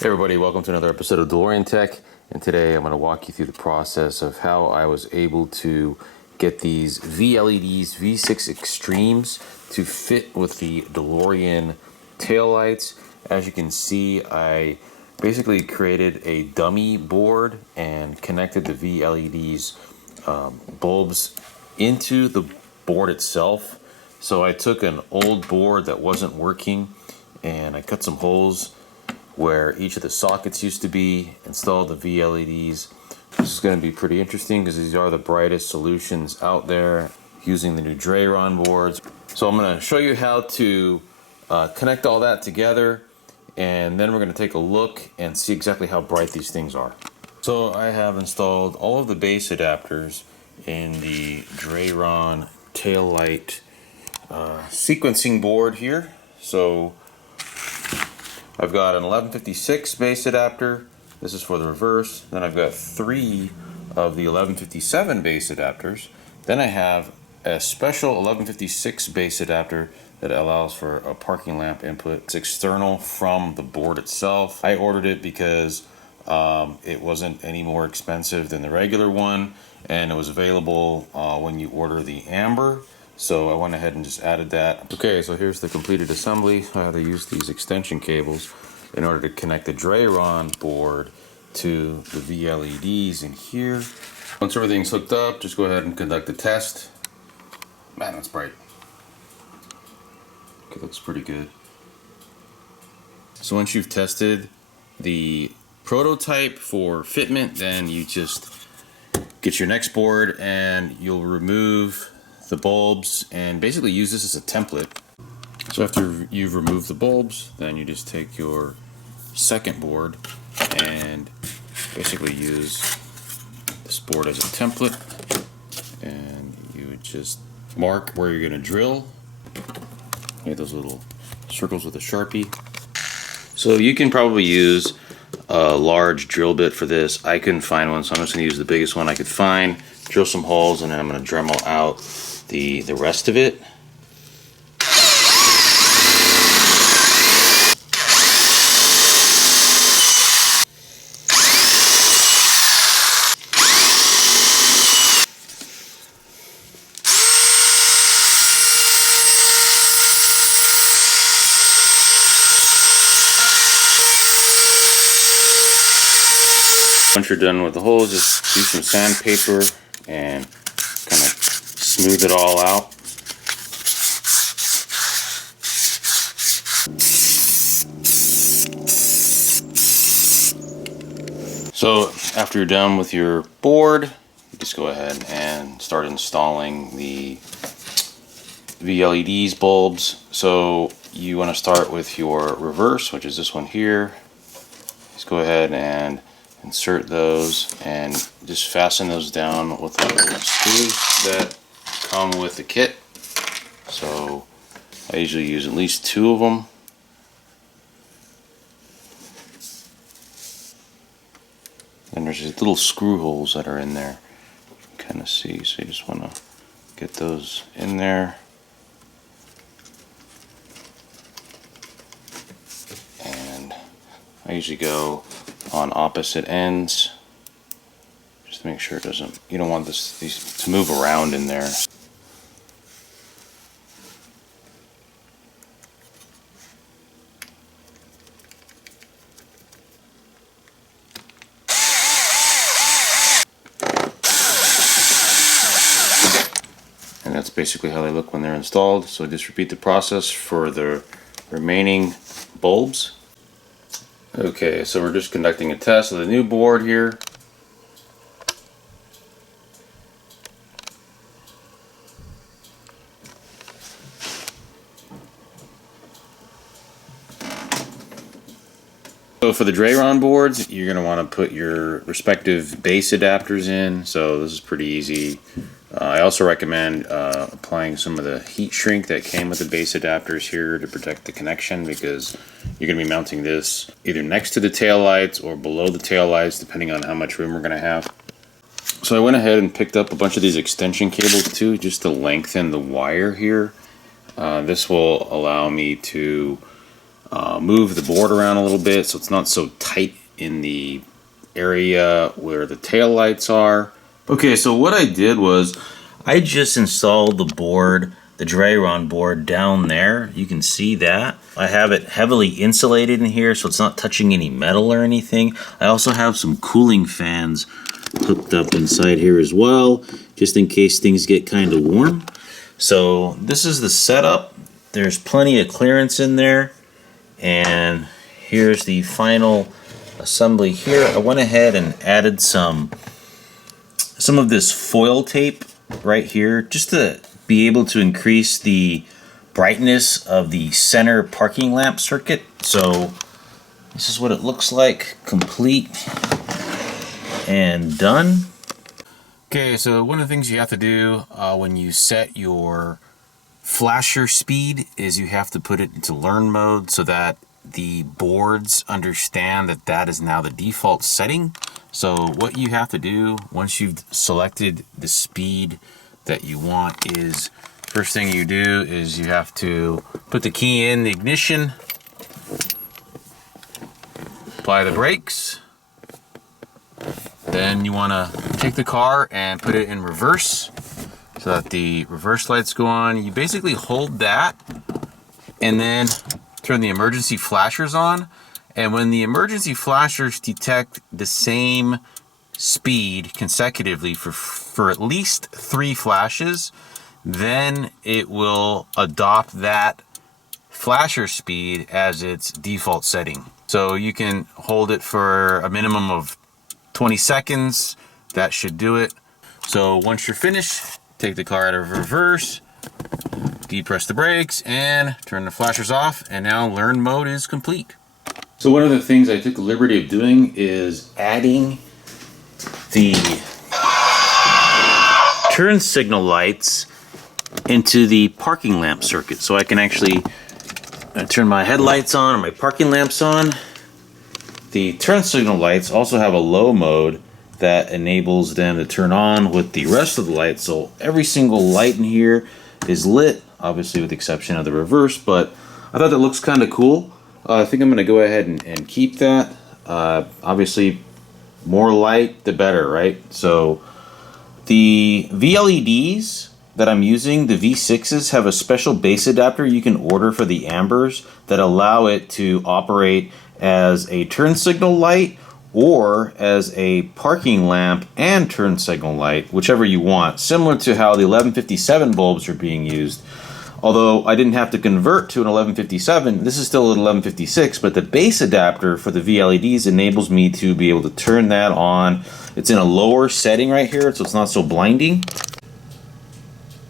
Hey everybody, welcome to another episode of DeLoreanTECH, and today I'm going to walk you through the process of how I was able to get these VLEDs V6 Extremes to fit with the DeLorean taillights. As you can see, I basically created a dummy board and connected the VLEDs bulbs into the board itself. So I took an old board that wasn't working and I cut some holes where each of the sockets used to be, installed the VLEDs. This is going to be pretty interesting because these are the brightest solutions out there using the new Drayron boards. So I'm going to show you how to connect all that together, and then we're going to take a look and see exactly how bright these things are. So I have installed all of the base adapters in the Drayron taillight sequencing board here. So I've got an 1156 base adapter. This is for the reverse. Then I've got 3 of the 1157 base adapters. Then I have a special 1156 base adapter that allows for a parking lamp input. It's external from the board itself. I ordered it because it wasn't any more expensive than the regular one, and it was available when you order the amber. So I went ahead and just added that. Okay, so here's the completed assembly. I had to use these extension cables in order to connect the Drayron board to the VLEDs in here. Once everything's hooked up, just go ahead and conduct the test. Man, that's bright. Okay, looks pretty good. So once you've tested the prototype for Fitment, then you just get your next board and you'll remove the bulbs and basically use this as a template. So after you've removed the bulbs, then you just take your second board and basically use this board as a template, and you would just mark where you're going to drill. You have those little circles with a Sharpie. So you can probably use a large drill bit for this. I couldn't find one, so I'm just going to use the biggest one I could find, drill some holes, and then I'm going to Dremel out the rest of it. Once you're done with the holes, just use some sandpaper and kind of smooth it all out. So after you're done with your board, you just go ahead and start installing the VLEDs bulbs. So you want to start with your reverse, which is this one here. Just go ahead and insert those and just fasten those down with the screws that come with the kit. So I usually use at least 2 of them. And there's these little screw holes that are in there. You can kind of see, so you just want to get those in there. And I usually go on opposite ends just to make sure it doesn't, you don't want these to move around in there. And that's basically how they look when they're installed. So just repeat the process for the remaining bulbs. Okay, so we're just conducting a test of the new board here. So for the Drayron boards, you're going to want to put your respective base adapters in. So this is pretty easy. I also recommend applying some of the heat shrink that came with the base adapters here to protect the connection, because you're going to be mounting this either next to the taillights or below the taillights, depending on how much room we're going to have. So I went ahead and picked up a bunch of these extension cables too, just to lengthen the wire here. This will allow me to move the board around a little bit so it's not so tight in the area where the tail lights are. Okay, so what I did was I just installed the board, the Drayron board down there. You can see that. I have it heavily insulated in here so it's not touching any metal or anything. I also have some cooling fans hooked up inside here as well, just in case things get kind of warm. So this is the setup. There's plenty of clearance in there. And here's the final assembly here. I went ahead and added some of this foil tape right here just to be able to increase the brightness of the center parking lamp circuit. So this is what it looks like, complete and done. Okay, so one of the things you have to do when you set your flasher speed is you have to put it into learn mode so that the boards understand that that is now the default setting. So what you have to do once you've selected the speed that you want is, first thing you do is you have to put the key in the ignition, apply the brakes. Then you want to take the car and put it in reverse so that the reverse lights go on. You basically hold that and then turn the emergency flashers on. And when the emergency flashers detect the same speed consecutively for at least 3 flashes, then it will adopt that flasher speed as its default setting. So you can hold it for a minimum of 20 seconds. That should do it. So once you're finished, take the car out of reverse, depress the brakes, and turn the flashers off, and now learn mode is complete. So one of the things I took the liberty of doing is adding the turn signal lights into the parking lamp circuit. So I can actually turn my headlights on or my parking lamps on. The turn signal lights also have a low mode that enables them to turn on with the rest of the lights. So every single light in here is lit, obviously with the exception of the reverse, but I thought that looks kind of cool. I think I'm going to go ahead and keep that. Obviously, more light, the better, right? So the VLEDs that I'm using, the V6s, have a special base adapter you can order for the ambers that allow it to operate as a turn signal light or as a parking lamp and turn signal light, whichever you want, similar to how the 1157 bulbs are being used. Although I didn't have to convert to an 1157, this is still an 1156, but the base adapter for the VLEDs enables me to be able to turn that on. It's in a lower setting right here, so it's not so blinding.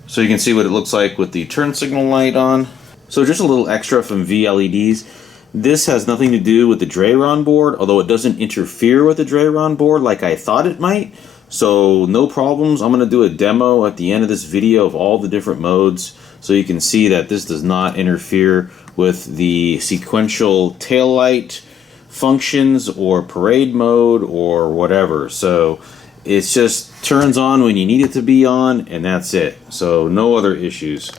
So you can see what it looks like with the turn signal light on. So just a little extra from VLEDs. This has nothing to do with the Drayron board, although it doesn't interfere with the Drayron board like I thought it might. So no problems. I'm going to do a demo at the end of this video of all the different modes so you can see that this does not interfere with the sequential taillight functions or parade mode or whatever. So it just turns on when you need it to be on, and that's it. So no other issues.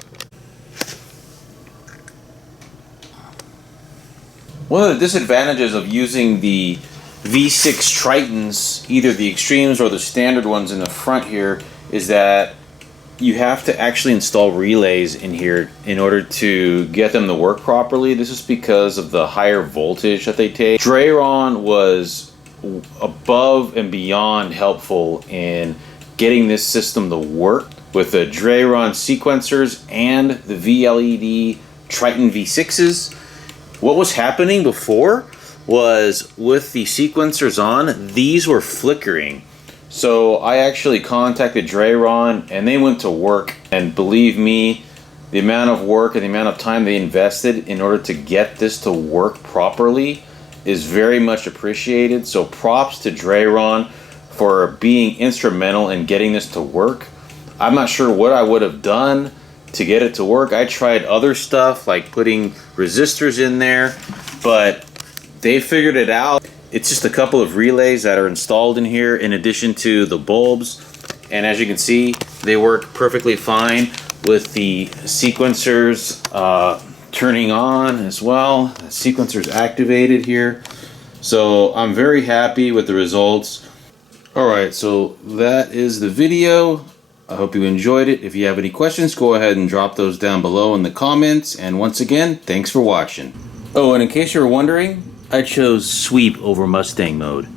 One of the disadvantages of using the V6 Tritons, either the Extremes or the standard ones in the front here, is that you have to actually install relays in here in order to get them to work properly. This is because of the higher voltage that they take. Drayron was above and beyond helpful in getting this system to work with the Drayron Sequencers and the VLED Triton V6s. What was happening before was with the sequencers on, these were flickering. So I actually contacted Drayron and they went to work, and believe me, the amount of work and the amount of time they invested in order to get this to work properly is very much appreciated. So props to Drayron for being instrumental in getting this to work. I'm not sure what I would have done to get it to work. I tried other stuff like putting resistors in there, but they figured it out. It's just a couple of relays that are installed in here in addition to the bulbs, and as you can see, they work perfectly fine with the sequencers turning on as well. The sequencer's activated here. So I'm very happy with the results. Alright, so that is the video. I hope you enjoyed it. If you have any questions, go ahead and drop those down below in the comments. And once again, thanks for watching. Oh, and in case you were wondering, I chose sweep over Mustang mode.